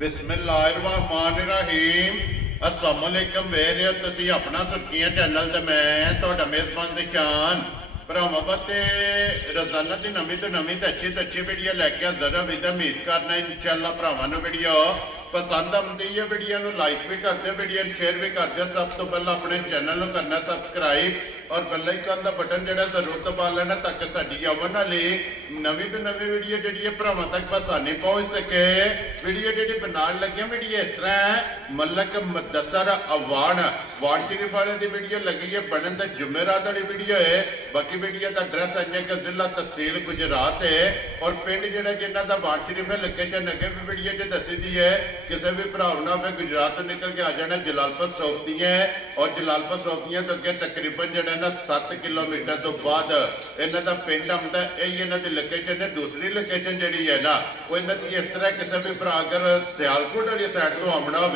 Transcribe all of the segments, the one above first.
बिस्मिल्लाहिर्रहमानिर्रहीम अस्सलाम वालेकुम वेरियो तुसी अपना सुर्खियां चैनल ते मैं तुहाडा मेज़बान निशान भरावां वास्ते रोजाना की नवीं तो नवीं ते अच्छी वीडियो लैके हाज़र हां। उम्मीद करना इंशाअल्लाह भरावां नूं वीडियो पसंद आती है। वीडियो नूं लाइक भी कर दिओ, वीडियो नूं शेयर भी कर दिओ। सब तो पहला अपने चैनल नूं करना सब्सक्राइब और बेल आइकन का बटन जो जरूर दबा लेना ताकि साडी आवन वाली नवीं तो नवीं वीडियो जी भरावां तक आसानी पहुँच सके। वीडियो जी बनाने लगे वीडियो इस तरह मलक मुदस्सर अवान वार्ड शरीफ वाले की वीडियो लगी है बनन तो जुमेरात वाली वीडियो है। बाकी वीडियो का एड्रैस है कि जिला तहसील गुजरात है और पिंड जो जिन्हों का वार्ड शरीफ है लोकेशन अगे भी वीडियो च दसी दी है। किसी भी भरा ना फिर गुजरात तो निकल के आ जाना जलालपुर सौफदियाँ और जलालपुर सौफदियाँ तो अगे तकरीबन जो 7 किलोमीटर तो बाद इन्हों का पिंड आता है। यही इन्हों की लोकेशन है। दूसरी लोकेशन जी है ना वो इन्हों की इस तरह किसी भी भरा अगर सियालकोट वाली साइड तो आना हो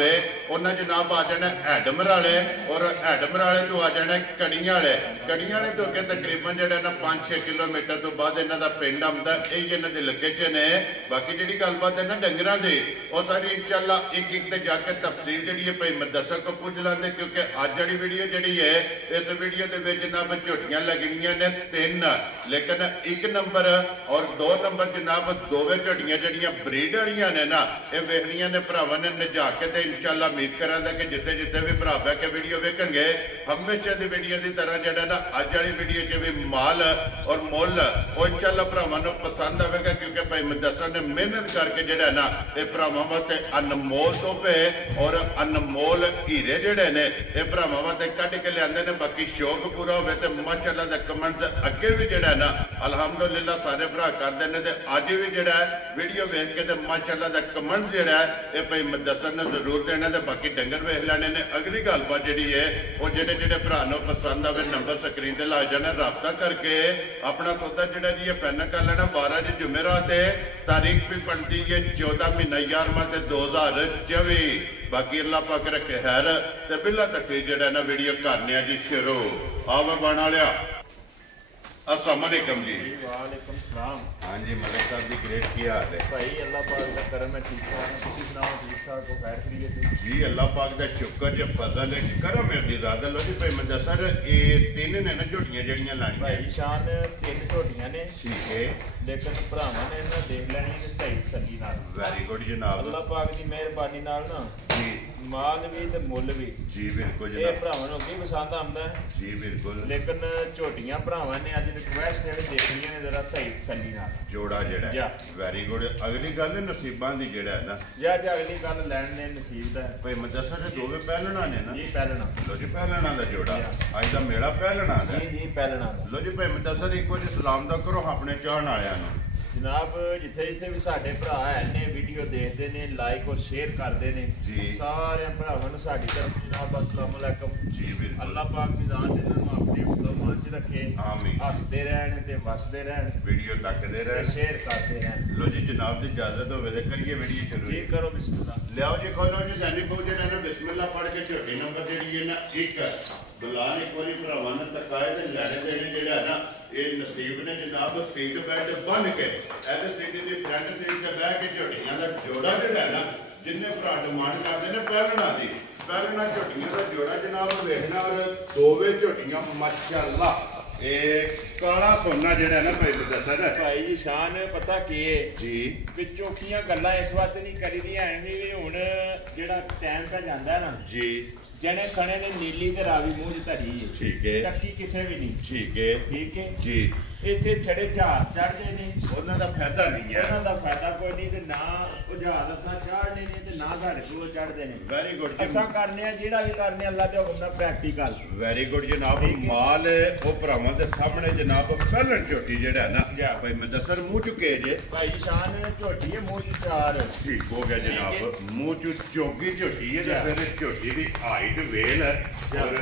उन्हें जनाब आ जाना हैडमर वाले और हैडमर वाले तो आ जाना कड़ियां वाले। कड़ियां वाले तो अगे तकरीबन जो 5-6 किलोमीटर तो बाद इन्हों का पिंड आता है। यही इन्हों की लोकेशन है। बाकी जी गलबात है ना डंगर की और सारी इंशाअल्लाह एक एक जाके तफसील जी भाई मुदस्सर को पूछ लेंगे क्योंकि अज वाली वीडियो जी है इस वीडियो के जनाब झोटियां लगनियां ने 3 लेकिन 1 नंबर और 2 नंबर जनाब दोवें झोटियां जड़ियां ब्रीड वालियां ने ना ये वेखनियां ने भरावां ने निजा के ते इंशाअल्लाह उम्मीद करांगा कि जिथे जिथे भी भरा बह के वीडियो वेखणगे हमेशा दी वीडियो की तरह जड़ा ना अज वाली वीडियो च भी माल और मुल वो इंशाअल्लाह भरावां नूं पसंद आवेगा क्योंकि भाई मुदस्सर ने मेहनत करके जड़ा ना ये भरावां वास्ते अनमोल तोहफे और अनमोल हीरे जड़े ने ये भरावां वास्ते कढ के लिआंदे ने। बाकी शौक पूरा होवे ते माशाअल्लाह दा कमेंट अगे भी जड़ा ना अल्हम्दुलिल्लाह सारे भरा करदे ने ते अज भी जड़ा वीडियो वेख के ते माशाअल्लाह दा कमेंट जड़ा ये भाई मुदस्सर ने जरूर देना ते बाकी डंगर वेख लेने ने। अगली गलबात जी है वो जेडे जेडे भरा नूं पसंद आवे नंबर स्क्रीन ते ला जाना राबता करके अपना सौदा जड़ा जी फाइनल कर लेना। 12 जी जुमेरात है तारीख भी बनती है 14 महीना 11वां ते 2024। बाकी अल्लाह पाक रखे खैर ते बिल्ला तक जड़ा ना वीडियो करने जी शुरू आवे बना लिया। अस्सलाम वालेकुम जी। वालेकुम सलाम। हाँ जी मलिक साहब की ग्रेट की हाल है भाई अल्लाह पाक का करम है ठीक ठाक है। तुम सुनाओ ठीक ठाक हो खैर खैरियत जी अल्लाह पाक का शुक्र ज फजल है करम है दी ज़्यादा लो जी भाई मुदस्सर ये 3 ने ना झोटियां जड़ियां लानी भाई शान 3 झोटियां ने ठीक है लेकिन भरावां ने ना देख लेनी है सही तसल्ली नाल। वेरी गुड जनाब अल्लाह पाक की मेहरबानी नाल ना जी माल भी ते मुल भी जी बिल्कुल ये जनाब भरावां नूं की पसंद आंदा है जी बिल्कुल। लेकिन झोटियां भरावां ने अज रिक्वेस्ट जेहड़ी देखनियां ने जरा सही तसल्ली नाल जोड़ा जड़ा जा। Very good. अगली गल नसीबां दी जड़ा है ना या अगली गल लैण ने नसीब दा भाई मुदस्सर दे दोवें पहलना ने ना जी पहलना लो जी पहलना दा जोड़ा अज दा मेला पहलना दा जी पहलना दा। लो जी भाई मुदस्सर एक बार सलाम दा करो अपने चाहण वालियां नूं। जनाब जिथे जिथे भी साडे भरा है ने वीडियो देखते ने लाइक और शेयर करते ने जी सारे भरावां नूं साडी तरफ जनाब अस्सलाम वालेकुम जी बिल्कुल। अल्लाह पाक दी जान इन्हां नूं अपने हुक्म मान च रखे आमीन। हसदे रहन ते वसदे रहन वीडियो तकदे ते रह शेयर करते रहन। लो जी जनाब दी इजाजत होवे ते करिए वीडियो शुरू जी करो बिस्मिल्लाह। लियाओ जी खोलो जी सैनिक बोल जेड़ा ना बिस्मिल्लाह पढ़ के झोटी नंबर जेड़ी है ना 1 बुलान एक बारी भरावां ने तकाए ते लड़े देने जेड़ा ना ये नसीब ने जनाब सीट बैठ बन के ऐसे सीट की फ्रंट सीट से बह के झोटियां का जोड़ा जोड़ा ना जिन्ने भरा डिमांड करते हैं पहलना झोटियां का जोड़ा जनाब वेखना और दोवें झोटियां माशाअल्लाह ये काला सोना जेड़ा ना भाई मुदस्सर भाई जी शान पता की है जी कि चौखियां गल्लां इस वास्ते नहीं करी दी हैं भी हुण जेड़ा टाइम का जांदा है ना जी जने खने ने नीली ते रावी मूंह च धरी है ठीक है टक्की किसे भी नहीं ठीक है ठीक है जी इत्थे छड़े जहाज चढ़दे ने ਉਹਨਾਂ ਦਾ ਫਾਇਦਾ ਨਹੀਂ ਹੈ। ਉਹਨਾਂ ਦਾ ਫਾਇਦਾ ਕੋਈ ਨਹੀਂ ਤੇ ਨਾ ਉਹ ਜਹਾਜ਼ ਅਸਾਂ ਚੜ੍ਹਨੇ ਨੇ ਤੇ ਨਾ ਸਾਡੇ ਕੋਲ ਚੜ੍ਹਦੇ ਨੇ। ਵੈਰੀ ਗੁੱਡ ਜੀ ਅਸਾਂ ਕਰਨੇ ਆ ਜਿਹੜਾ ਵੀ ਕਰਨੇ ਅੱਲਾ ਦੇ ਹੁਕਮ ਨਾਲ ਪ੍ਰੈਕਟੀਕਲ। ਵੈਰੀ ਗੁੱਡ ਜਨਾਬ ਮਾਲ ਉਹ ਭਰਾਵਾਂ ਦੇ ਸਾਹਮਣੇ ਜਨਾਬ ਪਹਿਲਣ ਝੋਟੀ ਜਿਹੜਾ ਨਾ ਭਾਈ ਮੁਦੱਸਰ ਮੂੰਹ ਚੁੱਕੇ ਜੇ ਭਾਈ ਸ਼ਾਨ ਝੋਟੀ ਹੈ ਮੂੰਹ ਚ ਚਾਰ ਠੀਕ ਹੋ ਗਿਆ ਜਨਾਬ ਮੂੰਹ ਚ ਚੋਗੀ ਝੋਟੀ ਹੈ ਤੇ ਫਿਰ ਝੋਟੀ ਦੀ ਹਾਈਟ ਵੇਲ ਔਰ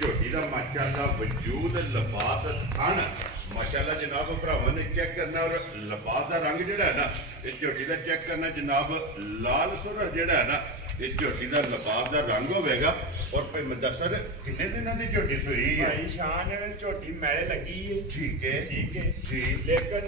ਝੋਟੀ ਦਾ ਮਾਸ਼ਾਅੱਲਾ ਵਜੂਦ ਲਿਬਾਸ ਥਣ माशाल्लाह जनाब भरावां ने चेक करना और लिबास का रंग जोड़ा है ना झोटी का चेक करना जनाब लाल सुरख जोड़ा है ना ਇਹ ਝੋਟੀ ਦਾ ਲਿਬਾਸ ਦਾ ਰੰਗ ਹੋਵੇਗਾ। ਔਰ ਭਾਈ ਮੁਦੱਸਰ ਕਿੰਨੇ ਦਿਨਾਂ ਦੀ ਝੋਟੀ ਸੂਈ ਹੈ? ਭਾਈ ਸ਼ਾਨ ਝੋਟੀ ਮੈਲੇ ਲੱਗੀ ਹੈ। ਠੀਕ ਹੈ ਜੀ। ਲੇਕਿਨ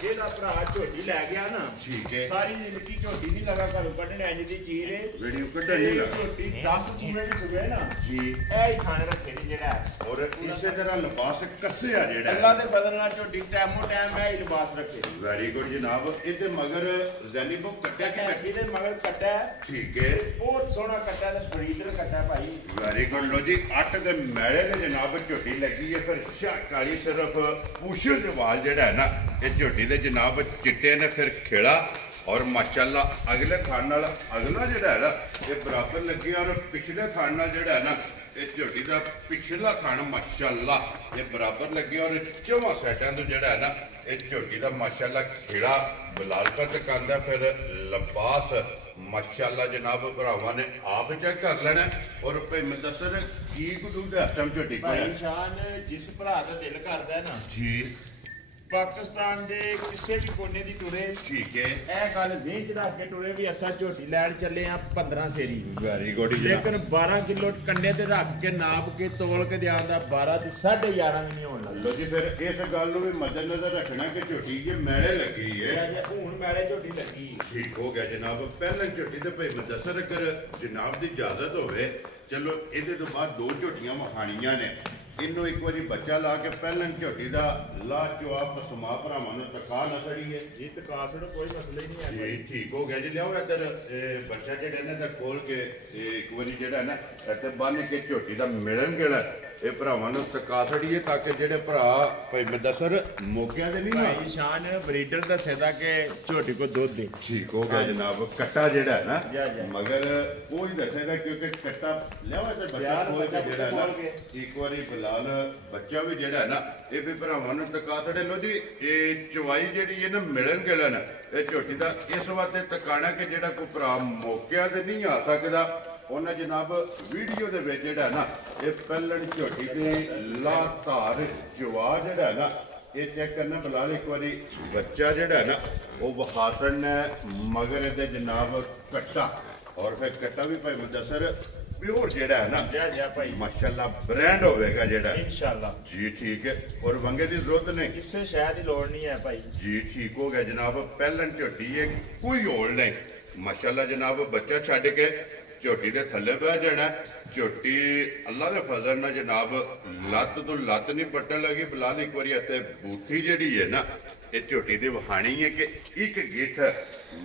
ਜਿਹੜਾ ਭਰਾ ਝੋਟੀ ਲੈ ਗਿਆ ਨਾ, ਠੀਕ ਹੈ, ਸਾਰੀ ਜ਼ਿੰਦਗੀ ਝੋਟੀ ਨਹੀਂ ਲਗਾ ਘਰੋਂ ਕੱਢਣ ਇੰਜ ਦੀ ਚੀਜ਼ ਹੈ। ਵੀਡੀਓ ਕੱਢਣ ਨਹੀਂ ਲੱਗਾ ਝੋਟੀ 10 ਸੂਏ ਦੀ ਸੁਗੇ ਨਾ ਜੀ, ਇਹ ਹੀ ਖਾਣੇ ਰੱਖੇ ਨੇ ਜਿਹੜਾ। ਔਰ ਇਸੇ ਤਰ੍ਹਾਂ ਲਿਬਾਸ ਕੱਸਿਆ ਜਿਹੜਾ ਅੱਲਾ ਦੇ ਬਦਲ ਨਾਲ ਝੋਟੀ ਟੈਮੋ ਟੈਮ ਹੈ ਹੀ ਲਿਬਾਸ ਰੱਖੇ। ਵੈਰੀ ਗੁੱਡ ਜਨਾਬ। ਇਹਦੇ ਮਗਰ ਜ਼ੈਨੀਬੋ ਕੱਟਿਆ ਕਿ ਕੱਟੀ ਦੇ ਮਗਰ ਕੱਟਾ। ਠੀਕ ਹੈ, ਬਹੁਤ ਸੋਹਣਾ ਕੱਟਾ ਤੇ ਬਰੀਡਰ ਕੱਟਾ ਭਾਈ। Very good. ਲੋ ਜੀ 8 ਦੇ ਮੈਲੇ ਦੇ ਜਨਾਬ ਝੋਟੀ ਲੱਗੀ ਹੈ। ਫਿਰ ਕਾਲੀ ਸਿਰਫ ਪੂਛਲ ਦੇ ਵਾਲ ਜਿਹੜਾ ਹੈ ਨਾ ਇਹ ਝੋਟੀ ਦੇ ਜਨਾਬ ਚਿੱਟੇ ਨੇ, ਫਿਰ ਖੇੜਾ ਔਰ ਮਾਸ਼ਾਅੱਲਾ ਅਗਲੇ ਥਾਣ ਨਾਲ ਅਗਲਾ ਜਿਹੜਾ ਹੈ ਨਾ ਇਹ ਬਰਾਬਰ ਲੱਗੀ। ਔਰ ਪਿਛਲੇ ਥਾਣ ਨਾਲ ਜਿਹੜਾ ਹੈ ਨਾ ਇਹ ਝੋਟੀ ਦਾ ਪਿਛਲਾ ਥਾਣ ਮਾਸ਼ਾਅੱਲਾ ਇਹ ਬਰਾਬਰ ਲੱਗੀ। ਔਰ ਚੌਵਾਂ ਸੈਟਾਂ ਤੋਂ ਜਿਹੜਾ ਹੈ ਨਾ ਇਹ ਝੋਟੀ ਦਾ ਮਾਸ਼ਾਅੱਲਾ ਖੇੜਾ ਬਲਾਲ ਪਰ ਤਕਾਂਦਾ। ਫਿਰ ਲਿਬਾਸ ਮਾਸ਼ਾਅੱਲਾ ਜਨਾਬ ਭਰਾਵਾਂ ਨੇ ਆਪ ਚੈੱਕ ਕਰ ਲੈਣਾ। ਔਰ ਭਾਈ ਮੁਦੱਸਰ ਕੀ ਕੁਦੂ ਦਾ ਟਮ ਝੋਟੀ ਕੋਲ ਭਾਈ ਸ਼ਾਨ ਜਿਸ ਭਰਾ ਦਾ ਦਿਲ ਕਰਦਾ ਨਾ ਜੀ, ਪਾਕਿਸਤਾਨ ਦੇ ਕਿਸੇ ਵੀ ਕੋਨੇ ਦੀ ਟੁਰੇ, ਠੀਕ ਹੈ, ਇਹ ਗੱਲ ਜ਼ੇਨ ਚ ਰੱਖ ਕੇ ਟੁਰੇ ਵੀ ਅਸਾਂ ਝੋਟੀ ਲੈਣ ਚੱਲੇ ਆ 15 ਸੇਰੀ। ਵੈਰੀ ਗੁੱਡ ਜਨਾਬ। ਲੇਕਿਨ 12 ਕਿਲੋ ਕੰਡੇ ਤੇ ਰੱਖ ਕੇ ਨਾਪ ਕੇ ਤੋਲ ਕੇ ਦਿਆਂ ਦਾ 12 ਤੇ 11.5 ਵੀ ਨਹੀਂ ਹੋਣ ਲੱਗਾ। ਲੋ ਜੀ ਫਿਰ ਇਸ ਗੱਲ ਨੂੰ ਵੀ ਮੱਦੇਨਜ਼ਰ ਰੱਖਣਾ ਕਿ ਝੋਟੀ ਜੇ ਮੈਲੇ ਲੱਗੀ ਹੈ। ਜੇ ਹੁਣ ਮੈਲੇ ਝੋਟੀ ਲੱਗੀ ਠੀਕ ਹੋ ਗਿਆ ਜਨਾਬ। ਪਹਿਲਾਂ ਝੋਟੀ ਤੇ ਭਾਈ ਮੁਦੱਸਰ ਅਗਰ ਜਨਾਬ ਦੀ ਇਜਾਜ਼ਤ ਹੋਵੇ, ਚਲੋ ਇਹਦੇ ਤੋਂ ਬਾਅਦ 2 ਝੋਟੀਆਂ ਵਹਾਣੀਆਂ ਨੇ। ਇਹਨੂੰ ਇੱਕ ਵਾਰੀ ਬੱਚਾ ਲਾ ਕੇ ਪਹਿਲਾਂ ਝੋਟੀ ਦਾ ਲਾ ਚੁਆਪ ਸਮਾ ਭਰਾਵਾਂ ਨੂੰ ਤਕਾ ਨਾ ਖੜੀ ਹੈ ਜੀ। ਤਕਾਸ ਨੂੰ ਕੋਈ ਮਸਲਾ ਹੀ ਨਹੀਂ ਹੈ ਜੀ। ਠੀਕ ਹੋ ਗਿਆ ਜੀ। ਲਿਆਓ ਇੱਧਰ ਬੱਚਾ ਜਿਹੜਾ ਇਹਨਾਂ ਦਾ ਖੋਲ ਕੇ ਇੱਕ ਵਾਰੀ ਜਿਹੜਾ ਨਾ ਇੱਥੇ ਬੰਨ ਕੇ ਝੋਟੀ ਦਾ ਮਿਲਣ ਗੇੜਾ ਇਹ ਭਰਾਵਾਂ ਨੂੰ ਤਕਾ ਛੜੀਏ ਤਾਂ ਕਿ ਜਿਹੜੇ ਭਰਾ ਭਾਈ ਮੁਦੱਸਰ ਮੌਕਿਆਂ ਦੇ ਨਹੀਂ ਨਾ। ਭਾਈ ਸ਼ਾਨ ਬਰੀਡਰ ਦੱਸਦਾ ਕਿ ਝੋਟੀ ਕੋ ਦੁੱਧ ਦੇ। ਠੀਕ ਹੋ ਗਿਆ ਜਨਾਬ। ਕੱਟਾ ਜਿਹੜਾ ਹੈ ਜਾ। ਨਾ ਮਗਰ ਕੋਈ ਦੱਸੇਗਾ ਕਿਉਂਕਿ ਕੱਟਾ ਲਿਆਵਾ ਤੇ ਬੱਚਾ ਖੋਲ ਕੇ ਜਿਹੜਾ ਨਾ ਇੱਕ ਵਾਰੀ ਬਲਾਲ ਬੱਚਾ ਵੀ ਜਿਹੜਾ ਹੈ ਨਾ ਇਹ ਵੀ ਭਰਾਵਾਂ ਨੂੰ ਤਕਾ ਛੜੇ। ਲੋ ਜੀ ਇਹ ਚਵਾਈ ਜਿਹੜੀ ਹੈ ਨਾ ਮਿਲਣ ਗੇਲਾ ਨਾ ਇਹ ਝੋਟੀ ਦਾ ਇਸ ਵਾਸਤੇ ਤਕਾਣਾ ਕਿ ਜਿਹੜਾ ਕੋਈ ਭਰਾ ਮੌਕਿਆਂ ਤੇ ਨਹੀਂ ਆ ਸਕਦਾ ਉਹਨਾਂ ਜਨਾਬ ਵੀਡੀਓ ਦੇ ਵਿੱਚ ਜਿਹੜਾ ਨਾ ਇਹ ਪਹਿਲਣ ਝੋਟੀ ਦੇ ਲਾ ਧਾਰ ਜਵਾ ਜਿਹੜਾ ਨਾ ਇਹ ਚੈੱਕ ਕਰਨਾ। ਬਲਾਲ ਇੱਕ ਵਾਰੀ ਬੱਚਾ ਜਿਹੜਾ ਨਾ ਉਹ ਵਹਾਸਣ ਮਗਰ ਇਹਦੇ ਜਨਾਬ ਕੱਟਾ ਔਰ ਫਿਰ ਕੱਟਾ ਵੀ ਭਾਈ ਮੁਦੱਸਰ ਪਿਓਰ ਜਿਹੜਾ ਹੈ ਨਾ ਜਾ ਭਾਈ ਮਾਸ਼ਾਅੱਲਾ ਬ੍ਰਾਂਡ ਹੋਵੇਗਾ ਜਿਹੜਾ ਇਨਸ਼ਾਅੱਲਾ ਜੀ। ਠੀਕ ਹੈ। ਔਰ ਵੰਗੇ ਦੀ ਜ਼ਰੂਰਤ ਨਹੀਂ, ਕਿਸੇ ਸ਼ਾਇਦ ਦੀ ਲੋੜ ਨਹੀਂ ਹੈ ਭਾਈ ਜੀ। ਠੀਕ ਹੋ ਗਿਆ ਜਨਾਬ। ਪਹਿਲਣ ਝੋਟੀ ਹੈ ਕੋਈ ਹੋਲ ਨਹੀਂ ਮਾਸ਼ਾਅੱਲਾ ਜਨਾਬ। ਬੱਚਾ ਛੱਡ ਕੇ ਝੋਟੀ ਦੇ ਥੱਲੇ ਬਹਿ ਜਾਣਾ। ਝੋਟੀ ਅੱਲਾ ਦੇ ਫਜ਼ਲ ਨਾਲ ਜਨਾਬ ਲੱਤ ਤੋਂ ਲੱਤ ਨਹੀਂ ਪੱਟਣ ਲੱਗੀ। ਬਲਾਲ ਇੱਕ ਵਾਰੀ ਅਤੇ ਬੂਥੀ ਜਿਹੜੀ ਹੈ ਨਾ ਇਹ ਝੋਟੀ ਦੀ ਵਹਾਣੀ ਹੈ ਕਿ ਇੱਕ ਗਿੱਠ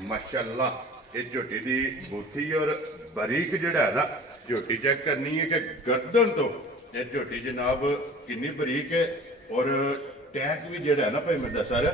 ਮਾਸ਼ਾਅੱਲਾ ਇਹ ਝੋਟੀ ਦੀ ਬੂਥੀ ਔਰ ਬਰੀਕ ਜਿਹੜਾ ਹੈ ਨਾ ਝੋਟੀ ਚੈੱਕ ਕਰਨੀ ਹੈ ਕਿ ਗਰਦਨ ਤੋਂ ਇਹ ਝੋਟੀ ਜਨਾਬ ਕਿੰਨੀ ਬਰੀਕ ਹੈ। ਔਰ ਟੈਗ ਵੀ ਜਿਹੜਾ ਹੈ ਨਾ ਭਾਈ ਮੁਦੱਸਰ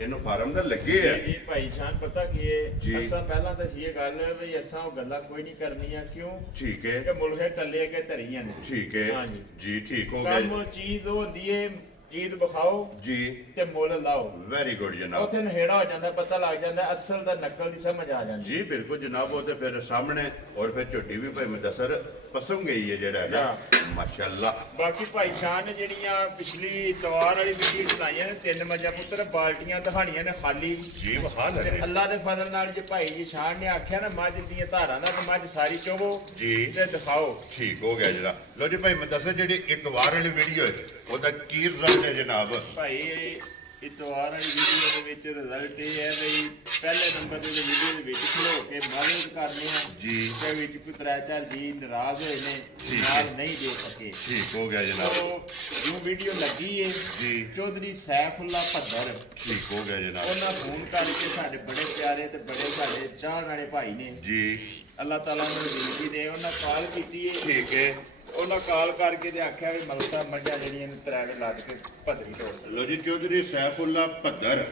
ਇਹਨੂੰ ਫਾਰਮ ਦਾ ਲੱਗੇ ਆ ਜੀ। ਭਾਈ ਸ਼ਾਨ ਪਤਾ ਕੀ ਹੈ ਅਸਾਂ ਪਹਿਲਾਂ ਤਾਂ ਇਹ ਗੱਲ ਹੈ ਵੀ ਅਸਾਂ ਉਹ ਗੱਲਾਂ ਕੋਈ ਨਹੀਂ ਕਰਨੀਆਂ। ਕਿਉਂ? ਠੀਕ ਹੈ ਕਿ ਮੁਲਕੇ ਟੱਲੇ ਕੇ ਧਰੀਆਂ ਨੇ। ਠੀਕ ਹੈ ਹਾਂਜੀ ਜੀ। ਠੀਕ ਹੋ ਗਿਆ ਕੰਮ ਚੀਜ਼ ਉਹ ਦੀਏ ਚੀਜ਼ ਵਿਖਾਓ ਜੀ ਤੇ ਮੁੱਲ ਲਾਓ। ਵੈਰੀ ਗੁੱਡ ਜਨਾਬ। ਉੱਥੇ ਨੇੜਾ ਹੋ ਜਾਂਦਾ ਪਤਾ ਲੱਗ ਜਾਂਦਾ ਅਸਲ ਦਾ ਨਕਲ ਦੀ ਸਮਝ ਆ ਜਾਂਦੀ ਜੀ। ਬਿਲਕੁਲ ਜਨਾਬ। ਉਹ ਤੇ ਫਿਰ ਸਾਹਮਣੇ ਔਰ ਫਿਰ ਝੋਟੀ ਵੀ ਭਾਈ ਮੁਦੱਸਰ ਪਸੰਦ ਗਈ ਹੈ ਜਿਹੜਾ ਹੈ ਨਾ ਮਾਸ਼ਾਅੱਲਾ। ਬਾਕੀ ਭਾਈ ਸ਼ਾਨ ਨੇ ਜਿਹੜੀਆਂ ਪਿਛਲੀ ਤਵਾਰ ਵਾਲੀ ਵੀਡੀਓ ਚਲਾਈਆਂ ਨੇ 3 ਮੱਝਾਂ ਪੁੱਤਰ ਬਾਲਟੀਆਂ ਦਿਖਾਣੀਆਂ ਨੇ ਖਾਲੀ ਜੀ। ਵਹਾ ਲੈ ਤੇ ਅੱਲਾ ਦੇ ਫਜ਼ਲ ਨਾਲ ਜੇ ਭਾਈ ਜੀ ਸ਼ਾਨ ਨੇ ਆਖਿਆ ਨਾ ਮੱਝ ਦੀਆਂ ਧਾਰਾਂ ਦਾ ਤੇ ਮੱਝ ਸਾਰੀ ਚੋਵੋ ਜੀ ਤੇ ਦਿਖਾਓ। ਠੀਕ ਹੋ ਗਿਆ ਜਨਾਬ। ਲੋ ਜੀ ਭਾਈ ਮੁਦੱਸਰ ਜਿਹੜੀ ਇੱਕ ਵਾਰ ਵਾਲੀ ਵੀਡੀਓ ਹੈ ਉਹਦਾ ਕੀ ਰਿਜ਼ਲਟ ਹੈ ਜਨਾਬ? ਭਾਈ ਇਤਵਾਰ ਵਾਲੀ ਵੀਡੀਓ ਦੇ ਵਿੱਚ ਰਿਜ਼ਲਟ ਇਹ ਹੈ ਵੀ ਪਹਿਲੇ ਨੰਬਰ ਦੇ ਵੀਡੀਓ ਦੇ ਵਿੱਚ ਖਲੋ ਕੇ ਮਾਲੂਮ ਕਰਦੇ ਹਾਂ ਜੀ ਤੇ ਵਿੱਚ ਕੋਈ 3-4 ਜੀ ਨਾਰਾਜ਼ ਹੋਏ ਨੇ ਨਾਲ ਨਹੀਂ ਦੇ ਸਕੇ। ਠੀਕ ਹੋ ਗਿਆ ਜਨਾਬ। ਜੋ ਵੀਡੀਓ ਲੱਗੀ ਹੈ ਜੀ ਚੌਧਰੀ ਸੈਫੁੱਲਾ ਭੱਦਰ ਠੀਕ ਹੋ ਗਿਆ ਜਨਾਬ। ਉਹਨਾਂ ਫੋਨ ਕਰਕੇ ਸਾਡੇ ਬੜੇ ਪਿਆਰੇ ਤੇ ਬੜੇ ਸਾਡੇ ਚਾਹਣ ਵਾਲੇ ਭਾਈ ਨੇ ਜੀ। ਅੱਲਾਹ ਤਾਲਾ ਨੂੰ ਜ਼ਿੰਦਗੀ ਦੇ ਉਹਨਾਂ ਕਾਲ ਕੀਤੀ ਹੈ। ਠੀਕ ਹੈ। ਉਹਨਾਂ ਕਾਲ ਕਰਕੇ ਤੇ ਆਖਿਆ ਵੀ ਮਲਕਾ ਮੱਝਾਂ ਜਿਹੜੀਆਂ ਤਰਾਵੇ ਲੱਗ ਕੇ ਭੱਦਰੀ ਤੋੜ। ਲੋ ਜੀ ਚੌਧਰੀ ਸੈਫੁੱਲਾ ਭੱਦਰ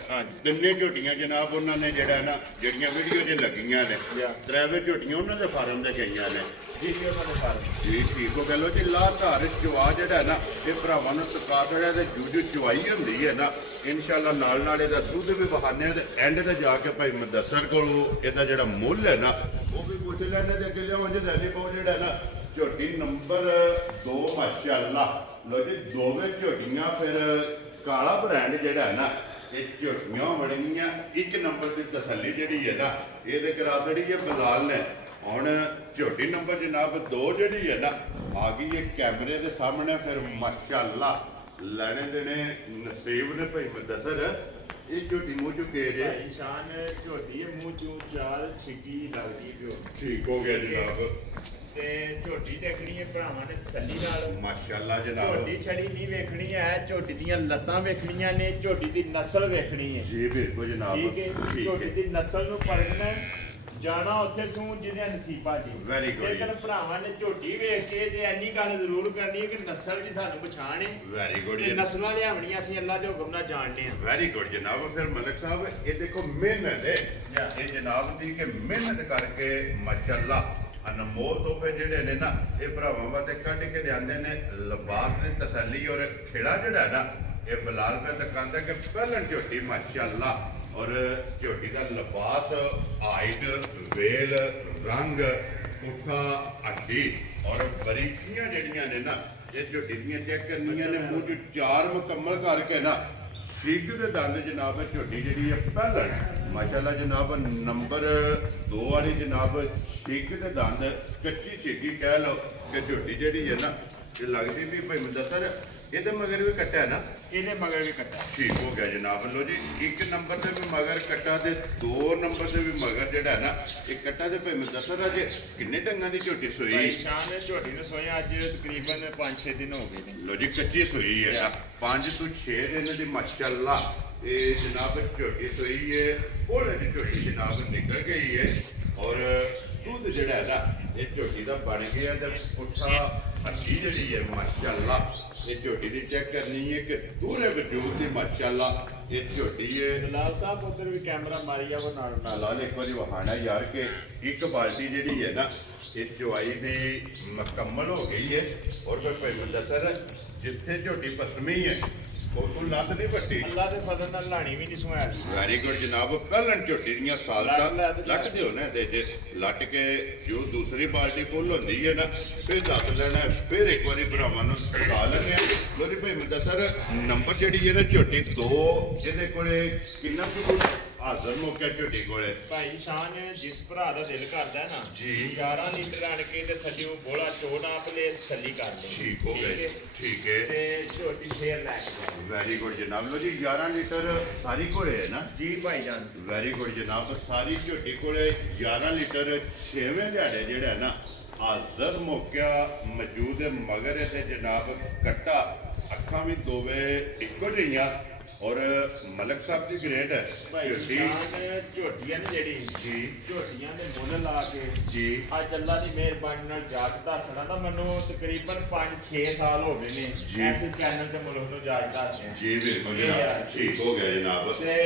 ਤਿੰਨੇ ਝੋਟੀਆਂ ਜਨਾਬ ਉਹਨਾਂ ਨੇ ਜਿਹੜਾ ਨਾ ਜਿਹੜੀਆਂ ਵੀਡੀਓ 'ਚ ਲੱਗੀਆਂ ਨੇ ਤਰਾਵੇ ਝੋਟੀਆਂ ਉਹਨਾਂ ਦੇ ਫਾਰਮ ਦੇ ਗਈਆਂ ਨੇ ਜੀ। ਉਹਨਾਂ ਦੇ ਫਾਰਮ ਜੀ। ਠੀਕ ਹੋ ਗਿਆ। ਲੋ ਜੀ ਲਾ ਧਾਰ ਚਵਾ ਜਿਹੜਾ ਨਾ ਇਹ ਭਰਾਵਾਂ ਨੂੰ ਤਕਾ ਛੜਿਆ ਤੇ ਜੂਜੂ ਚਵਾਈ ਹੁੰਦੀ ਹੈ ਨਾ ਇਨਸ਼ਾਅੱਲਾ ਨਾਲ ਨਾਲ ਇਹਦਾ ਦੁੱਧ ਵੀ ਵਹਾਨੇ ਤੇ ਐਂਡ ਤੇ ਜਾ ਕੇ ਭਾਈ ਮੁਦੱਸਰ ਕੋਲੋਂ ਇਹਦਾ ਜਿਹੜਾ ਮੁੱਲ ਹੈ ਨਾ ਉਹ ਵੀ ਪੁੱਛ ਲੈਣੇ ਤੇ ਅੱਗੇ ਲਿਆਉਣ ਜੈਨੀ ਬਹੁਤ ਜਿਹੜਾ ਨਾ ਝੋਟੀ ਨੰਬਰ 2 ਮਾਸ਼ਾਅੱਲਾ। ਲੋ ਜੀ ਦੋਵੇਂ ਝੋਟੀਆਂ ਫਿਰ ਕਾਲਾ ਬ੍ਰਾਂਡ ਜਿਹੜਾ ਹੈ ਨਾ ਇਹ ਝੋਟੀਆਂ ਬਣੀਆਂ ਇੱਕ ਨੰਬਰ ਦੀ ਤਸੱਲੀ ਜਿਹੜੀ ਹੈ ਨਾ ਇਹਦੇ ਕਰਾ ਛੜੀ ਹੈ ਬਲਾਲ ਨੇ। ਹੁਣ ਝੋਟੀ ਨੰਬਰ ਜਨਾਬ 2 ਜਿਹੜੀ ਹੈ ਨਾ ਆ ਗਈ ਹੈ ਕੈਮਰੇ ਦੇ ਸਾਹਮਣੇ। ਫਿਰ ਮਾਸ਼ਾਅੱਲਾ ਲੈਣੇ ਦੇਣੇ ਨਸੀਬ ਨੇ ਭਾਈ ਮੁਦੱਸਰ। ਇਹ ਝੋਟੀ ਮੂੰਹ ਚੁੱਕੇ ਜੇ ਸ਼ਾਨ ਝੋਟੀ ਹੈ, ਮੂੰਹ ਚੋਂ ਚਾਲ ਛਿੱਕੀ ਲੱਗਦੀ ਪਿਓ। ਠੀਕ ਹੋ ਗਿਆ ਜਨਾਬ। ਤੇ ਝੋਟੀ ਦੇਖਣੀ ਹੈ ਭਰਾਵਾਂ ਨੇ ਤਸੱਲੀ ਨਾਲ। ਮਾਸ਼ਾਅੱਲਾ ਜਨਾਬ। ਝੋਟੀ ਛੜੀ ਨਹੀਂ ਵੇਖਣੀ ਹੈ, ਝੋਟੀ ਦੀਆਂ ਲੱਤਾਂ ਵੇਖਣੀਆਂ ਨੇ, ਝੋਟੀ ਦੀ ਨਸਲ ਵੇਖਣੀ ਹੈ। ਜੀ ਬਿਲਕੁਲ ਜਨਾਬ। ਠੀਕ ਹੈ, ਝੋਟੀ ਦੀ ਨਸਲ ਨੂੰ ਪਰਖਣਾ ਜਾਣਾ ਉੱਥੇ ਸੂ ਜਿਹਦੇ ਨਸੀਬਾਂ ਜੀ। Very good. ਲੇਕਿਨ ਭਰਾਵਾਂ ਨੇ ਝੋਟੀ ਵੇਖ ਕੇ ਤੇ ਇੰਨੀ ਗੱਲ ਜ਼ਰੂਰ ਕਰਨੀ ਹੈ ਕਿ ਨਸਲ ਦੀ ਸਾਨੂੰ ਪਛਾਣ ਹੈ। Very good. ਤੇ ਨਸਲਾਂ ਲਿਆਵਣੀਆਂ ਅਸੀਂ ਅੱਲਾ ਦੇ ਹੁਕਮ ਨਾਲ ਜਾਣਦੇ ਹਾਂ। ਵੈਰੀ ਗੁੱਡ ਜਨਾਬ। ਫਿਰ ਮਲਕ ਸਾਹਿਬ ਇਹ ਦੇਖੋ ਮਿਹਨਤ ਹੈ ਇਹ ਜਨਾਬ ਦੀ, ਕਿ ਮਿਹਨਤ ਕਰਕੇ ਮਾਸ਼ਾਅੱਲਾ ਅਨਮੋਲ ਤੋਹਫੇ ਜਿਹੜੇ ਨੇ ਨਾ ਇਹ ਭਰਾਵਾਂ ਵਾਸਤੇ ਕੱਢ ਕੇ ਲਿਆਂਦੇ ਨੇ। ਲਿਬਾਸ ਦੀ ਤਸੱਲੀ ਔਰ ਖਿਲਾ ਜਿਹੜਾ ਨਾ ਇਹ ਬਲਾਲ ਪੇ ਦਿਖਾਉਂਦਾ ਕਿ ਪਹਿਲਣ ਝੋਟੀ ਮਾਸ਼ਾਅੱਲਾ ਔਰ ਝੋਟੀ ਦਾ ਲਿਬਾਸ, ਹਾਈਟ, ਵੇਲ, ਰੰਗ, ਪੁੱਠਾ, ਅੱਡੀ ਔਰ ਬਰੀਕੀਆਂ ਜਿਹੜੀਆਂ ਨੇ ਨਾ ਇਹ ਝੋਟੀ ਦੀਆਂ ਚੈੱਕ ਕਰਨੀਆਂ ਨੇ। ਮੂੰਹ 'ਚ 4 ਮੁਕੰਮਲ ਕਰਕੇ ਨਾ ਸਿੱਗ ਦੇ ਦੰਦ ਜਨਾਬ ਝੋਟੀ ਜਿਹੜੀ ਹੈ ਪਹਿਲਣ ਮਾਸ਼ਾਅੱਲਾ ਜਨਾਬ ਨੰਬਰ 2 ਵਾਲੀ ਜਨਾਬ ਸਿੱਗ ਦੇ ਦੰਦ ਕੱਚੀ ਛੇਗੀ ਕਹਿ ਲਓ ਕਿ ਝੋਟੀ ਜਿਹੜੀ ਹੈ ਨਾ ਇਹ ਲੱਗਦੀ ਵੀ ਭਾਈ ਮੁਦੱਸਰ ਇਹਦੇ ਮਗਰ ਵੀ ਕੱਟਾ ਹੈ ਨਾ। ਇਹਦੇ ਮਗਰ ਵੀ ਕੱਟਾ ਠੀਕ ਹੋ ਗਿਆ ਜਨਾਬ। ਲੋ ਜੀ 1 ਨੰਬਰ ਤੇ ਵੀ ਮਗਰ ਕੱਟਾ ਤੇ 2 ਨੰਬਰ ਤੇ ਵੀ ਮਗਰ ਜਿਹੜਾ ਹੈ ਨਾ ਇਹ ਕੱਟਾ ਤੇ ਭਾਈ ਮੁਦੱਸਰ ਅਜੇ ਕਿੰਨੇ ਢੰਗਾਂ ਦੀ ਝੋਟੀ ਸੋਈ? ਸ਼ਾਨ ਨੇ ਝੋਟੀ ਨੂੰ ਸੋਇਆ ਅੱਜ ਤਕਰੀਬਨ 5-6 ਦਿਨ ਹੋ ਗਏ ਨੇ। ਲੋ ਜੀ ਕੱਚੀ ਸੋਈ ਹੈ ਨਾ 5 ਤੋਂ 6 ਦਿਨ ਦੀ ਮਾਸ਼ਾਅੱਲਾ ਇਹ ਜਨਾਬ ਝੋਟੀ ਸੋਈ ਹੈ। ਉਹਦੇ ਦੀ ਝੋਟੀ ਜਨਾਬ ਨਿਕਲ ਗਈ ਹੈ ਔਰ ਦੁੱਧ ਜਿਹੜਾ ਹੈ ਨਾ ਇਹ ਝੋਟੀ ਦਾ ਬਣ ਗਿਆ ਤੇ ਪੁੱਠਾ ਅੱਡੀ ਜਿਹੜੀ ਹੈ ਮਾਸ਼ਾਅੱਲਾ ਇਹ ਝੋਟੀ ਦੀ ਚੈੱਕ ਕਰਨੀ ਹੈ ਕਿ ਦੂਰੇ ਵਜੂਦ ਦੀ ਮਾਸ਼ਾਅੱਲਾ ਇਹ ਝੋਟੀ ਹੈ। ਲਾਲ ਸਾਹਿਬ ਉਧਰ ਵੀ ਕੈਮਰਾ ਮਾਰੀ ਜਾਵੋ ਨਾਲ ਲਾਲ ਇੱਕ ਵਾਰੀ ਵਹਾਣਾ ਯਾਰ ਕਿ ਇੱਕ ਬਾਲਟੀ ਜਿਹੜੀ ਹੈ ਨਾ ਇਹ ਚੁਆਈ ਦੀ ਮੁਕੰਮਲ ਹੋ ਗਈ ਹੈ ਔਰ ਫਿਰ ਭਾਈ ਮੁਦੱਸਰ ਜਿੱਥੇ ਝੋਟੀ ਪਸਮੀ ਹੈ ਉਹ ਤੋਂ ਲੱਤ ਨਹੀਂ ਪੱਟੀ। ਅੱਲਾ ਦੇ ਫਜ਼ਲ ਨਾਲ ਲਾਣੀ ਵੀ ਨਹੀਂ ਸੁਆਇਆ। ਵੈਰੀ ਗੁੱਡ ਜਨਾਬ। ਪਹਿਲਣ ਝੋਟੀ ਦੀਆਂ ਸਾਲਤਾਂ ਲੱਟ ਦਿਓ ਨਾ ਤੇ ਜੇ ਲੱਟ ਕੇ ਜੋ ਦੂਸਰੀ ਬਾਲਟੀ ਫੁੱਲ ਹੁੰਦੀ ਹੈ ਨਾ ਫਿਰ ਦੱਸ ਲੈਣਾ, ਫਿਰ ਇੱਕ ਵਾਰੀ ਭਰਾਵਾਂ ਨੂੰ ਦਿਖਾ ਲੈਣੇ ਆ। ਲੋ ਜੀ ਭਾਈ ਮੁਦੱਸਰ ਨੰਬਰ ਜਿਹੜੀ ਹੈ ਨਾ ਝੋਟੀ 2 ਜਿਹਦੇ ਕੋਲੇ ਕਿੰਨਾ ਕੁ ਹਾਜ਼ਰ ਮੌਕਾ ਝੋਟੀ ਕੋਲੇ ਭਾਈ ਸ਼ਾਨ ਜਿਸ ਭਰਾ ਦਾ ਦਿਲ ਕਰਦਾ ਨਾ ਜੀ 11 ਲੀਟਰ ਆਣ ਕੇ ਤੇ ਥੱਲਿਓ ਬੋਲਾ ਚੋੜਾ ਆਪਲੇ ਛੱਲੀ ਕਰ ਲੈ। ਠੀਕ ਹੋ ਗਿਆ। ਠੀਕ ਹੈ ਤੇ ਝੋਟੀ ਸ਼ੇਰ ਲੈ ਕੇ। ਵੈਰੀ ਗੁੱਡ ਜਨਾਬ। ਲੋ ਜੀ 11 ਲੀਟਰ ਸਾਰੀ ਕੋਲੇ ਹੈ ਨਾ? ਜੀ ਭਾਈ ਜਾਨ। ਵੈਰੀ ਗੁੱਡ ਜਨਾਬ। ਸਾਰੀ ਝੋਟੀ ਕੋਲੇ 11 ਲੀਟਰ 6ਵੇਂ ਦਿਹਾੜੇ ਜਿਹੜਾ ਹੈ ਨਾ ਹਾਜ਼ਰ ਮੌਕਾ ਮੌਜੂਦ ਹੈ। ਮਗਰ ਤੇ ਜਨਾਬ ਕੱਟਾ ਅੱਖਾਂ ਵੀ ਦੋਵੇਂ ਇੱਕੋ ਜਿਹੀਆਂ ਔਰ ਮਲਕ ਸਾਹਿਬ ਦੀ ਗ੍ਰੇਟ ਹੈ ਝੋਟੀ। ਝੋਟੀਆਂ ਨੇ ਜਿਹੜੀ ਜੀ ਝੋਟੀਆਂ ਦੇ ਮੁੱਲ ਲਾ ਕੇ ਜੀ ਅੱਜ ਅੱਲਾ ਦੀ ਮਿਹਰਬਾਨੀ ਨਾਲ ਜਾਤ ਦੱਸਣਾ ਤਾਂ ਮੈਨੂੰ ਤਕਰੀਬਨ 5-6 ਸਾਲ ਹੋ ਗਏ ਨੇ ਐਸੇ ਚੈਨਲ ਤੇ ਮੁਲਕ ਤੋਂ ਜਾਤ ਦੱਸਦੇ। ਜੀ ਬਿਲਕੁਲ ਜਨਾਬ। ਠੀਕ ਹੋ ਗਿਆ ਜਨਾਬ। ਤੇ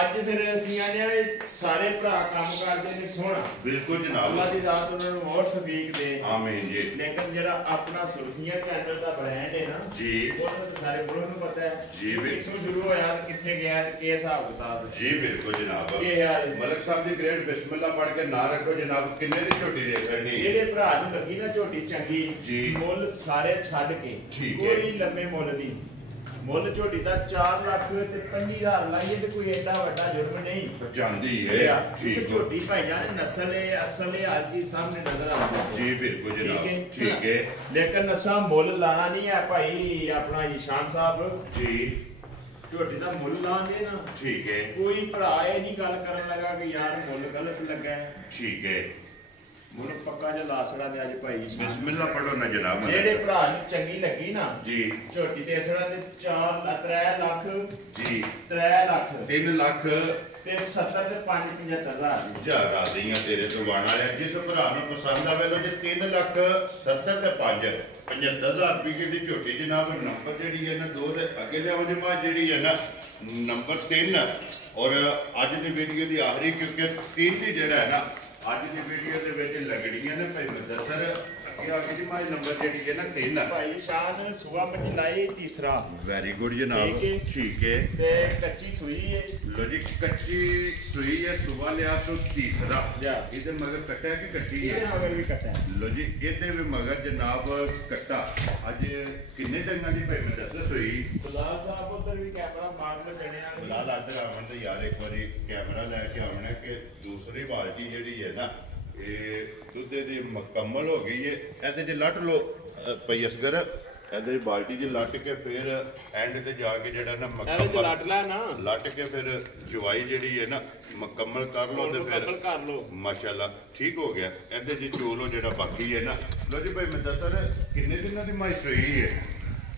ਅੱਜ ਫਿਰ ਅਸੀਂ ਆਨੇ ਸਾਰੇ ਭਰਾ ਕੰਮ ਕਰਦੇ ਨੇ ਸੋਹਣਾ। ਬਿਲਕੁਲ ਜਨਾਬ। ਅੱਲਾ ਦੀ ਜ਼ਾਤ ਉਹਨਾਂ ਨੂੰ ਹੋਰ ਤੌਫੀਕ ਦੇ। ਆਮੀਨ ਜੀ। ਲੇਕਿਨ ਜਿਹੜਾ ਆਪਣਾ ਸੁਰਖੀਆਂ ਚੈਨਲ ਦਾ ਬ੍ਰਾਂਡ ਹੈ ਨਾ ਜੀ ਉਹ ਤਾਂ ਸਾਰੇ ਮੁਲਕ ਨੂੰ ਪਤਾ ਹੈ ਜੀ ਕਿੱਥੋਂ ਸ਼ੁਰੂ ਹੋਇਆ ਕਿੱਥੇ ਗਿਆ ਤੇ ਕੀ ਹਿਸਾਬ ਕਿਤਾਬ। ਜੀ ਬਿਲਕੁਲ ਜਨਾਬ। ਇਹ ਹਾਲ ਮਲਕ ਸਾਹਿਬ ਦੀ ਗ੍ਰੇਟ ਬਿਸਮਿਲ੍ਲਾ ਪੜ੍ਹ ਕੇ ਨਾ ਰੱਖੋ ਜਨਾਬ। ਕਿੰਨੇ ਦੀ ਝੋਟੀ ਦੇ ਕਰਨੀ ਜਿਹੜੇ ਭਰਾ ਨੂੰ ਲੱਗੀ ਨਾ ਝੋਟੀ ਚੰਗੀ ਜੀ ਮੁੱਲ ਸਾਰੇ ਛੱਡ ਕੇ ਕੋਈ ਲੰਮੇ ਮੁੱਲ ਦੀ ਮੁੱਲ ਝੋਟੀ ਦਾ 4 ਲੱਖ ਤੇ 25,000 ਲਾਈਏ ਤੇ ਕੋਈ ਐਡਾ ਵੱਡਾ ਜੁਰਮ ਨਹੀਂ ਜਾਂਦੀ ਹੈ। ਠੀਕ ਹੋ। ਝੋਟੀ ਭਾਈ ਜਾਨ ਨਸਲ ਹੈ ਅਸਲ ਹੈ ਅੱਜ ਹੀ ਸਾਹਮਣੇ ਨਜ਼ਰ ਆਉਂਦੀ ਜੀ ਬਿਲਕੁਲ ਜਨਾਬ। ਠੀਕ ਹੈ। ਲੇਕਿਨ ਅਸਾਂ ਮੁੱਲ ਲਾਣਾ ਨਹੀਂ ਹੈ ਭਾਈ ਆਪਣਾ ਈਸ਼ਾਨ ਸਾਹਿਬ ਜੀ ਝੋਟੀ ਦਾ ਮੁੱਲ ਲਾਉਂਦੇ ਨਾ। ਠੀਕ ਹੈ। ਕੋਈ ਭਰਾ ਇਹ ਨਹੀਂ ਗੱਲ ਕਰਨ ਲੱਗਾ ਕਿ ਯਾਰ ਮੁੱਲ ਗਲਤ ਲੱਗਾ। ਠੀਕ ਹੈ। ਮੁੱਲ ਪੱਕਾ ਜਿਹਾ ਲਾ ਛੜਾ ਦੇ ਅੱਜ ਭਾਈ ਬਿਸਮਿਲ੍ਲਾ ਪੜੋ ਨਾ ਜਨਾਬ। ਜਿਹੜੇ ਭਰਾ ਨੂੰ ਚੰਗੀ ਲੱਗੀ ਨਾ ਜੀ ਝੋਟੀ ਤੇ ਅਸਰਾਂ ਦੇ 3 ਲੱਖ ਜੀ 3 ਲੱਖ 3 ਲੱਖ ਤੇ 70 ਤੇ 5-75,000 ਜਾ ਰਾਜ਼ੀਆਂ ਤੇਰੇ ਤੋਂ ਵਾਣ ਵਾਲਿਆ। ਜਿਸ ਭਰਾ ਨੂੰ ਪਸੰਦ ਆਵੇ ਲੋ ਜੀ 3 ਲੱਖ 70 ਤੇ 75,000 ਰੁਪਏ ਦੀ ਝੋਟੀ ਜਨਾਬ। ਨੰਬਰ ਜਿਹੜੀ ਹੈ ਨਾ 2 ਦੇ ਅੱਗੇ ਲਿਆਓ ਜਮਾ ਜਿਹੜੀ ਹੈ ਨਾ ਨੰਬਰ 3 ਔਰ ਅੱਜ ਦੀ ਵੀਡੀਓ ਦੀ ਆਖਰੀ ਕਿਉਂਕਿ 3 ਦੀ ਜਿਹੜਾ ਹੈ ਨਾ ਅੱਜ ਦੀ ਵੀਡੀਓ ਦੇ ਵਿੱਚ ਲੱਗੜੀਆਂ ਨੇ ਭਾਈ ਮੁਦੱਸਰ ਅੱਗੇ ਆ ਗਈ ਜੀ ਮਾਈ ਨੰਬਰ ਜਿਹੜੀ ਹੈ ਨਾ 3 ਭਾਈ ਸ਼ਾਨ ਸੁਆ ਮੰਡੀ ਲਾਈ ਤੀਸਰਾ। ਵੈਰੀ ਗੁੱਡ ਜਨਾਬ। ਠੀਕ ਹੈ। ਤੇ ਕੱਚੀ ਸੂਈ ਹੈ ਲੋ ਜੀ ਕੱਚੀ ਸੂਈ ਹੈ ਸੁਬਾ ਲਿਆ ਸੋ ਤੀਸਰਾ। ਇਹਦੇ ਮਗਰ ਕੱਟਿਆ ਕਿ ਕੱਟੀ ਹੈ? ਇਹਦੇ ਮਗਰ ਵੀ ਕੱਟਿਆ। ਲੋ ਜੀ ਇਹਦੇ ਵੀ ਮਗਰ ਜਨਾਬ ਕੱਟਾ। ਅੱਜ ਕਿੰਨੇ ਡੰਗਾਂ ਦੀ ਭਾਈ ਮੁਦੱਸਰ ਸੂਈ? ਗੁਲਾਬ ਸਾਹਿਬ ਉਧਰ ਵੀ ਕੈਮਰਾ ਮਾਰ ਲੋ ਜਣਿਆ ਲਾਲ ਆਦਰ ਆਵਣ ਤੇ ਯਾਰ ਇੱਕ ਵਾਰੀ ਕੈਮਰਾ ਲੈ ਕੇ ਆਉਣਾ ਕਿ ਦੂਸਰੀ ਬਾਲਟੀ ਜਿਹੜੀ ਹੈ ਨਾ ਇਹ ਦੁੱਧੇ ਦੀ ਮੁਕੰਮਲ ਹੋ ਗਈ ਹੈ। ਇਹਦੇ 'ਚ ਲੱਟ ਲੋ ਪਈ ਅਸਗਰ, ਇਹਦੇ ਬਾਲਟੀ 'ਚ ਲੱਟ ਕੇ ਫਿਰ ਐਂਡ ਤੇ ਜਾ ਕੇ ਜਿਹੜਾ ਨਾ ਮੁਕੰਮਲ ਲੱਟ ਲੈ ਨਾ, ਲੱਟ ਕੇ ਫਿਰ ਚਵਾਈ ਜਿਹੜੀ ਹੈ ਨਾ ਮੁਕੰਮਲ ਕਰ ਲੋ ਤੇ ਫਿਰ ਕਰ ਲੋ। ਮਾਸ਼ਾਅੱਲਾ ਠੀਕ ਹੋ ਗਿਆ। ਇਹਦੇ 'ਚ ਚੋਲੋ ਜਿਹੜਾ ਬਾਕੀ ਹੈ ਨਾ। ਲੋ ਜੀ ਭਾਈ ਮੈਂ ਦੱਸਾਂ ਕਿੰਨੇ ਦਿਨਾਂ ਦੀ ਮਾਈ ਸਹੀ ਹੈ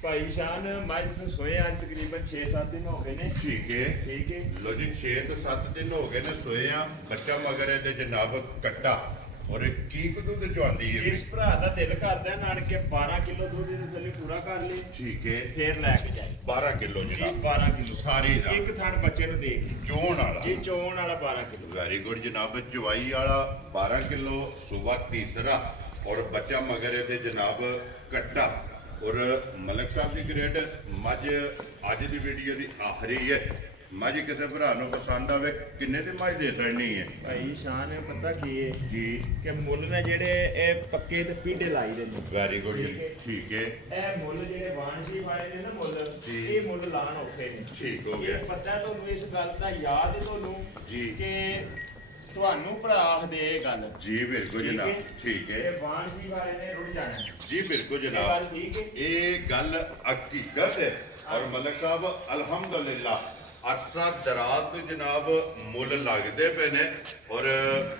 ਭਾਈ ਸ਼ਾਨ? ਮੱਝ ਨੂੰ ਸੋਏ ਅੱਜ ਤਕਰੀਬਨ 6-7 ਦਿਨ ਹੋ ਗਏ ਨੇ। ਠੀਕ ਹੈ। ਲੋ ਜੀ 6 ਤੋਂ 7 ਦਿਨ ਹੋ ਗਏ ਨੇ ਸੋਏ ਆ। ਬੱਚਾ ਮਗਰ ਇਹਦੇ ਜਨਾਬ ਕੱਟਾ ਔਰ ਕੀ ਦੁੱਧ ਚਵਾਉਂਦੀ ਹੈ। ਇਸ ਭਰਾ ਦਾ ਦਿਲ ਕਰਦਾ ਨਾਨਕੇ 12 ਕਿਲੋ ਦੁੱਧ ਦੇ ਥੱਲੇ ਪੂਰਾ ਕਰ ਲੇ। ਠੀਕ ਹੈ। ਫੇਰ ਲੈ ਕੇ ਜਾਏ 12 ਕਿਲੋ ਜਨਾਬ। 12 ਕਿਲੋ ਸਾਰੀ ਦਾ ਇੱਕ ਥਣ ਬੱਚੇ ਨੂੰ ਦੇ ਚੋਣ ਵਾਲਾ। ਜੀ ਚੋਣ ਵਾਲਾ 12 ਕਿਲੋ। ਵੈਰੀ ਗੁੱਡ ਜਨਾਬ। ਚਵਾਈ ਵਾਲਾ 12 ਕਿਲੋ ਸੂਬਾ ਤੀਸਰਾ ਔਰ ਬੱਚਾ ਮਗਰ ਇਹਦੇ ਜਨਾਬ ਕੱਟਾ। ਔਰ ਮਲਕ ਸਾਹਿਬ ਦੀ ਗ੍ਰੇਡ ਮੱਝ ਅੱਜ ਦੀ ਵੀਡੀਓ ਦੀ ਆਖਰੀ ਹੈ। ਮੱਝ ਕਿਸੇ ਭਰਾ ਨੂੰ ਪਸੰਦ ਆਵੇ ਕਿੰਨੇ ਦੀ ਮੱਝ ਦੇ ਦੇਣੀ ਹੈ ਭਾਈ ਸ਼ਾਨ? ਪਤਾ ਕੀ ਹੈ ਜੀ ਕਿ ਮੁੱਲ ਨੇ ਜਿਹੜੇ ਇਹ ਪੱਕੇ ਤੇ ਪੀੜੇ ਲਾਈ ਦੇ ਨੇ। ਵੈਰੀ ਗੁੱਡ ਠੀਕ ਹੈ। ਇਹ ਮੁੱਲ ਜਿਹੜੇ ਵਾਨਸ਼ੀ ਵਾਲੇ ਨੇ ਨਾ ਮੁੱਲ, ਇਹ ਮੁੱਲ ਲਾਣ ਔਖੇ ਨੇ। ਠੀਕ ਹੋ ਗਿਆ। ਪਤਾ ਤੁਹਾਨੂੰ ਇਸ ਗੱਲ ਦਾ ਯਾਦ ਹੈ ਤੁਹਾਨੂੰ ਜੀ ਕਿ ਤੁਹਾਨੂੰ ਭਰਾ ਆਖਦੇ ਇਹ ਗੱਲ। ਜੀ ਬਿਲਕੁਲ ਜਨਾਬ ਠੀਕ ਹੈ। ਇਹ ਵਾਨਸ਼ੀ ਵਾਲੇ ਨੇ ਰੁੜ ਜਾਣਾ। ਜੀ ਬਿਲਕੁਲ ਜਨਾਬ ਗੱਲ ਠੀਕ ਹੈ। ਇਹ ਗੱਲ ਹਕੀਕਤ ਹੈ। ਔਰ ਮਲਕ ਸਾਹਿਬ ਅਲਹਮਦੁਲਿਲਾ ਅਰਸਾ ਦਰਾਜ਼ ਤੋਂ ਜਨਾਬ ਮੁੱਲ ਲੱਗਦੇ ਪਏ ਨੇ ਔਰ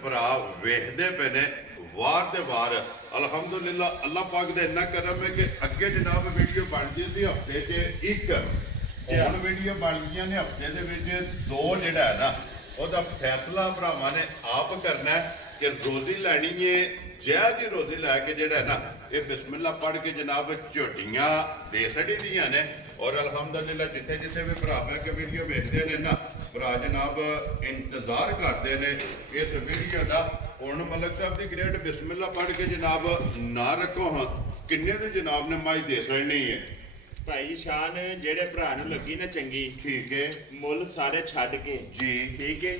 ਭਰਾ ਵੇਖਦੇ ਪਏ ਨੇ ਵਾਰ ਤੇ ਵਾਰ। ਅਲਹਮਦੁਲਿਲਾ ਅੱਲਾਹ ਪਾਕ ਦਾ ਇੰਨਾ ਕਰਮ ਹੈ ਕਿ ਅੱਗੇ ਜਨਾਬ ਵੀਡੀਓ ਬਣਦੀ ਸੀ ਹਫਤੇ 'ਚ ਇੱਕ, ਹੁਣ ਵੀਡੀਓ ਬਣਦੀਆਂ ਨੇ ਹਫਤੇ ਦੇ ਵਿੱਚ 2। ਜਿਹੜਾ ਹੈ ਨਾ ਉਹਦਾ ਫੈਸਲਾ ਭਰਾਵਾਂ ਨੇ ਆਪ ਕਰਨਾ ਕਿ ਰੋਜ਼ੀ ਲੈਣੀ ਹੈ ਜੈ ਦੀ ਰੋਜ਼ੀ ਲੈ ਕੇ ਜਿਹੜਾ ਹੈ ਨਾ ਇਹ ਬਿਸਮਿਲ੍ਲਾ ਪੜ੍ਹ ਕੇ ਜਨਾਬ ਝੋਟੀਆਂ ਦੇ ਛੱਡੀ ਦੀਆਂ ਨੇ। ਔਰ ਅਲਹਮਦੁਲਿਲਾ ਜਿੱਥੇ ਜਿੱਥੇ ਵੀ ਭਰਾ ਬਹਿ ਕੇ ਵੀਡੀਓ ਵੇਖਦੇ ਨੇ ਨਾ ਭਰਾ ਜਨਾਬ ਇੰਤਜ਼ਾਰ ਕਰਦੇ ਨੇ ਇਸ ਵੀਡੀਓ ਦਾ। ਹੁਣ ਮਲਕ ਸਾਹਿਬ ਦੀ ਗ੍ਰੇਡ ਬਿਸਮਿਲ੍ਲਾ ਪੜ੍ਹ ਕੇ ਜਨਾਬ ਨਾ ਰੱਖੋ ਹਾਂ ਕਿੰਨੇ ਦੀ ਜਨਾਬ ਨੇ ਮਾਈ ਦੇ ਛੱਡਣੀ ਹੈ ਭਾਈ ਸ਼ਾਨ? ਜਿਹੜੇ ਭਰਾ ਨੂੰ ਲੱਗੀ ਨਾ ਚੰਗੀ, ਠੀਕ ਹੈ, ਮੁੱਲ ਸਾਰੇ ਛੱਡ ਕੇ ਜੀ ਠੀਕ ਹੈ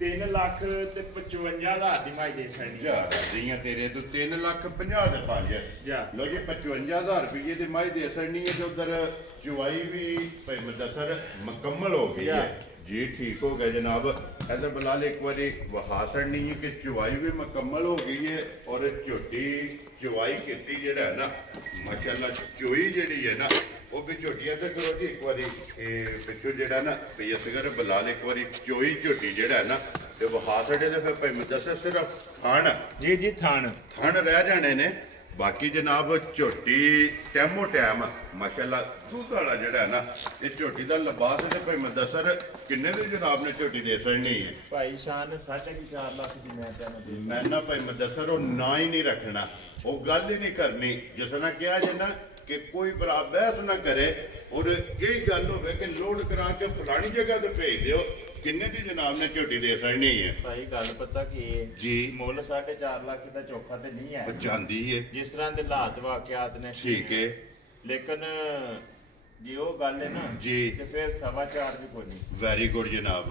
3,55,000 ਦੀ ਮਾਈ ਦੇ ਛੱਡਣੀ। ਜਾ ਰਹੀਆਂ ਤੇਰੇ ਤੋਂ 3,50,000 ਦੇ 5 ਲੋ ਜੀ 55,000 ਰੁਪਏ ਦੀ ਮਾਈ ਦੇ ਛੱਡਣੀ ਹੈ। ਤੇ ਉਧਰ ਚਵਾਈ ਵੀ ਭਾਈ ਮੁਦੱਸਰ ਮੁਕੰਮਲ ਹੋ ਗਈ ਹੈ ਜੀ ਠੀਕ ਹੋ ਗਿਆ ਜਨਾਬ। ਇਧਰ ਬਲਾਲ ਇੱਕ ਵਾਰੀ ਵਹਾ ਛੱਡਣੀ ਹੈ ਕਿ ਚਵਾਈ ਵੀ ਮੁਕੰਮਲ ਹੋ ਗਈ ਹੈ ਔਰ ਝੋਟੀ ਚਵਾਈ ਕੀਤੀ ਜਿਹੜਾ ਹੈ ਨਾ ਮਾਸ਼ਾਅੱਲਾ ਚੋਈ ਜਿਹੜੀ ਹੈ ਨਾ ਉਹ ਵੀ ਝੋਟੀ ਇੱਧਰ ਕਰੋ ਜੀ ਇੱਕ ਵਾਰੀ। ਇਹ ਪਿੱਛੋਂ ਜਿਹੜਾ ਨਾ ਭਈ ਅਸਗਰ ਬਲਾਲ ਇੱਕ ਵਾਰੀ ਚੋਈ ਝੋਟੀ ਜਿਹੜਾ ਹੈ ਨਾ ਤੇ ਵਹਾ ਛੱਡੇ ਤੇ ਫਿਰ ਭਾਈ ਮੁਦੱਸਰ ਸਿਰਫ ਥਣ ਜੀ ਥਣ ਰਹਿ ਜਾਣੇ ਨੇ। ਬਾਕੀ ਜਨਾਬ ਝੋਟੀ ਟੈਮੋ ਟੈਮ ਮਾਸ਼ਾਅੱਲਾ ਦੁੱਧ ਵਾਲਾ ਜਿਹੜਾ ਹੈ ਨਾ ਇਹ ਝੋਟੀ ਦਾ ਲਿਬਾਸ ਤੇ ਭਾਈ ਮੁਦੱਸਰ ਕਿੰਨੇ ਦੀ ਜਨਾਬ ਨੇ ਝੋਟੀ ਦੇ ਛੱਡਣੀ ਹੈ ਭਾਈ ਸ਼ਾਨ? 4.5 ਲੱਖ ਦੀ ਮੈਂ ਤੈਨੂੰ ਮੈਂ ਨਾ ਭਾਈ ਮੁਦੱਸਰ ਉਹ ਨਾ ਹੀ ਨਹੀਂ ਰੱਖਣਾ, ਉਹ ਗੱਲ ਹੀ ਨਹੀਂ ਕਰਨੀ। ਜਿਸ ਨਾਲ ਕਿਹਾ ਜੇ ਨਾ ਕਿ ਕੋਈ ਭਰਾ ਬਹਿਸ ਨਾ ਕਰੇ ਔਰ ਇਹ ਗੱਲ ਹੋਵੇ ਕਿ ਲੋਡ ਕਰਾ ਕੇ ਫਲਾਣੀ ਜਗ੍ਹਾ ਤੇ ਭੇਜ ਦਿਓ ਕਿੰਨੇ ਦੀ ਜਨਾਬ ਨੇ ਝੋਟੀ ਦੇ ਛੱਡਣੀ ਹੈ ਭਾਈ? ਗੱਲ ਪਤਾ ਕੀ ਹੈ ਜੀ, ਮੁੱਲ 4.5 ਲੱਖ ਦਾ ਚੌਖਾ ਤੇ ਨਹੀਂ ਹੈ ਜਾਂਦੀ ਹੈ ਜਿਸ ਤਰ੍ਹਾਂ ਦੇ ਹਾਲਾਤ ਵਾਕਿਆਤ ਨੇ। ਠੀਕ ਹੈ। ਲੇਕਿਨ ਜੇ ਉਹ ਗੱਲ ਹੈ ਨਾ ਜੀ ਤੇ ਫਿਰ 4.25 ਵੀ ਕੋਈ ਨਹੀਂ। ਵੈਰੀ ਗੁੱਡ ਜਨਾਬ।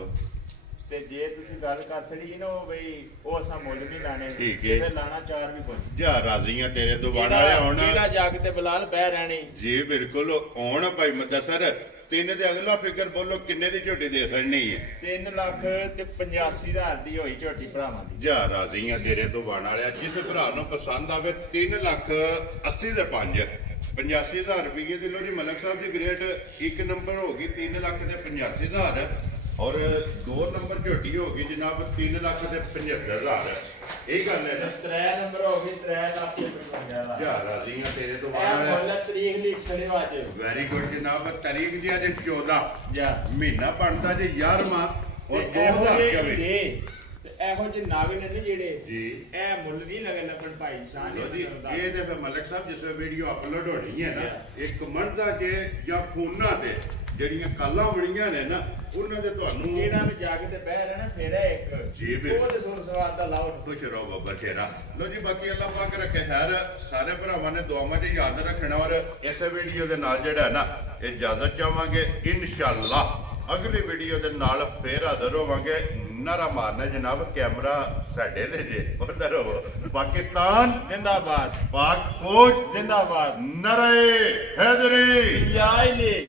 ਤੇ ਜੇ ਤੁਸੀਂ ਗੱਲ ਕਰ ਛੜੀ ਨਾ ਉਹ ਬਈ ਉਹ ਅਸਾਂ ਮੁੱਲ ਨਹੀਂ ਲਾਣੇ ਠੀਕ ਹੈ ਫਿਰ ਲਾਣਾ 4 ਵੀ ਕੋਈ ਨਹੀਂ। ਜਾ ਰਾਜ਼ੀਆਂ ਤੇਰੇ ਤੋਂ ਬਣ ਵਾਲੇ ਹੁਣ ਜਿਹੜਾ ਜੱਗ ਤੇ ਬਲਾਲ ਬਹਿ ਰਹਿਣੀ ਜੀ ਬਿਲਕੁਲ ਆਉਣ ਭਾਈ ਮੁਦੱਸਰ। ਤਿੰਨ ਦੇ ਅਗਲਾ ਫਿਕਰ ਬੋਲੋ ਕਿੰਨੇ ਦੀ ਝੋਟੀ ਦੇ ਛੱਡਣੀ ਹੈ 3,85,000 ਦੀ ਹੋਈ ਝੋਟੀ ਭਰਾਵਾਂ ਦੀ। ਜਾ ਰਾਜ਼ੀਆਂ ਤੇਰੇ ਤੋਂ ਬਣ ਵਾਲਿਆ ਜਿਸ ਭਰਾ ਨੂੰ ਪਸੰਦ ਆਵੇ 3,80,000 ਦੇ 5 85,000 ਰੁਪਏ ਦੀ। ਲੋ ਜੀ ਮਲਕ ਸਾਹਿਬ ਦੀ ਗ੍ਰੇਡ 1 ਨੰਬਰ ਹੋ ਗਈ 3,85,000 ਔਰ 2 ਨੰਬਰ ਝੋਟੀ ਹੋ ਗਈ ਜਨਾਬ 3,75,000। ਇਹ ਗੱਲ ਹੈ ਨਾ 3 ਨੰਬਰ ਹੋ ਗਈ 3,55,000। ਜਾ ਰਾਜ਼ੀਆਂ ਤੇਰੇ ਤੋਂ ਬਣ ਵਾਲਿਆ। ਤਰੀਕ ਲਿਖ ਛੜਿਓ ਅੱਜ। ਵੈਰੀ ਗੁੱਡ ਜਨਾਬ। ਤਾਰੀਖ ਜੀ ਅੱਜ 14 ਜਾ ਮਹੀਨਾ ਬਣਦਾ ਜੇ 11ਵਾਂ ਔਰ 2024 ਇਹੋ ਜਿਹੇ ਨਾਗ ਨੇ ਜਿਹੜੇ ਜੀ ਇਹ ਮੁੱਲ ਨਹੀਂ ਲੱਗਣ ਭਾਈ ਸ਼ਾਨ ਜੀ। ਇਹ ਤੇ ਫਿਰ ਮਲਕ ਸਾਹਿਬ ਜਿਸ ਵੇ ਵੀਡੀਓ ਅਪਲੋਡ ਹੋਣੀ ਹੈ ਨਾ ਇਹ ਕਮੈਂਟਾਂ 'ਚ ਜਾਂ ਫੋਨਾਂ ਤੇ ਜਿਹੜੀਆਂ ਕਾਲਾਂ ਬਣੀਆਂ ਨੇ ਨਾ ਉਹਨਾਂ ਦੇ ਤੁਹਾਨੂੰ ਜਿਹੜਾ ਵੀ ਜਾ ਕੇ ਤੇ ਬਹਿ ਰਹਿਣਾ ਫੇਰ ਇੱਕ ਜੀ ਬਿਲਕੁਲ ਉਹਦੇ ਸੁਣ ਸਵਾਦ ਦਾ ਲਾਓ ਖੁਸ਼ ਰਹੋ ਬਾਬਾ ਸ਼ੇਰਾ। ਲੋ ਜੀ ਬਾਕੀ ਅੱਲਾਹ ਪਾਕ ਰੱਖੇ ਖੈਰ ਸਾਰੇ ਭਰਾਵਾਂ ਨੇ ਦੁਆਵਾਂ 'ਚ ਯਾਦ ਰੱਖਣਾ ਔਰ ਇਸੇ ਵੀਡੀਓ ਦੇ ਨਾਲ ਜਿਹੜਾ ਨਾ ਇਜਾਜ਼ਤ ਚਾਹਾਂਗੇ ਇਨਸ਼ਾਅੱਲਾ ਅਗਲੀ ਵੀਡੀਓ ਦੇ ਨਾਲ ਫੇਰ ਹਾਜ਼ਰ ਹੋਵਾਂਗੇ। ਨਾਰਾ ਮਾਰਨਾ ਜਨਾਬ ਕੈਮਰਾ ਸਾਡੇ ਦੇ ਜੇ ਉਧਰ ਹੋ ਪਾਕਿਸਤਾਨ ਜ਼ਿੰਦਾਬਾਦ ਪਾਕ ਫੌਜ ਜ਼ਿੰਦਾਬਾਦ ਨਾਰੇ ਹੈਦਰੀ ਯਾ ਇਲੀ